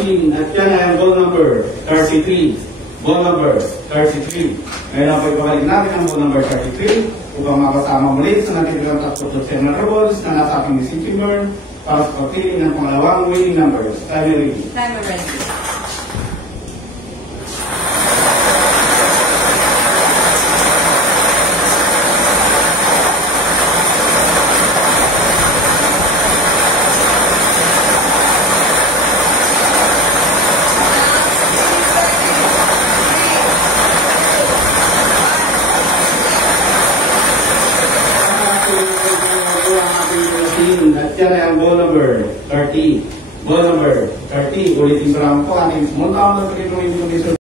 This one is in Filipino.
scene at yan ay ang goal number 33. Goal number 33. Ngayon po ipabalik natin ang goal number 33 upang makasama muli sa natitirigang tatlo sa Senate Robots na nasa ating missing chamber para sa pagpili ng pangalawang winning numbers. Time ready. Time ready. At yan ay ang goal number 30. Goal number 30. Ulitin ko lang po ating small town na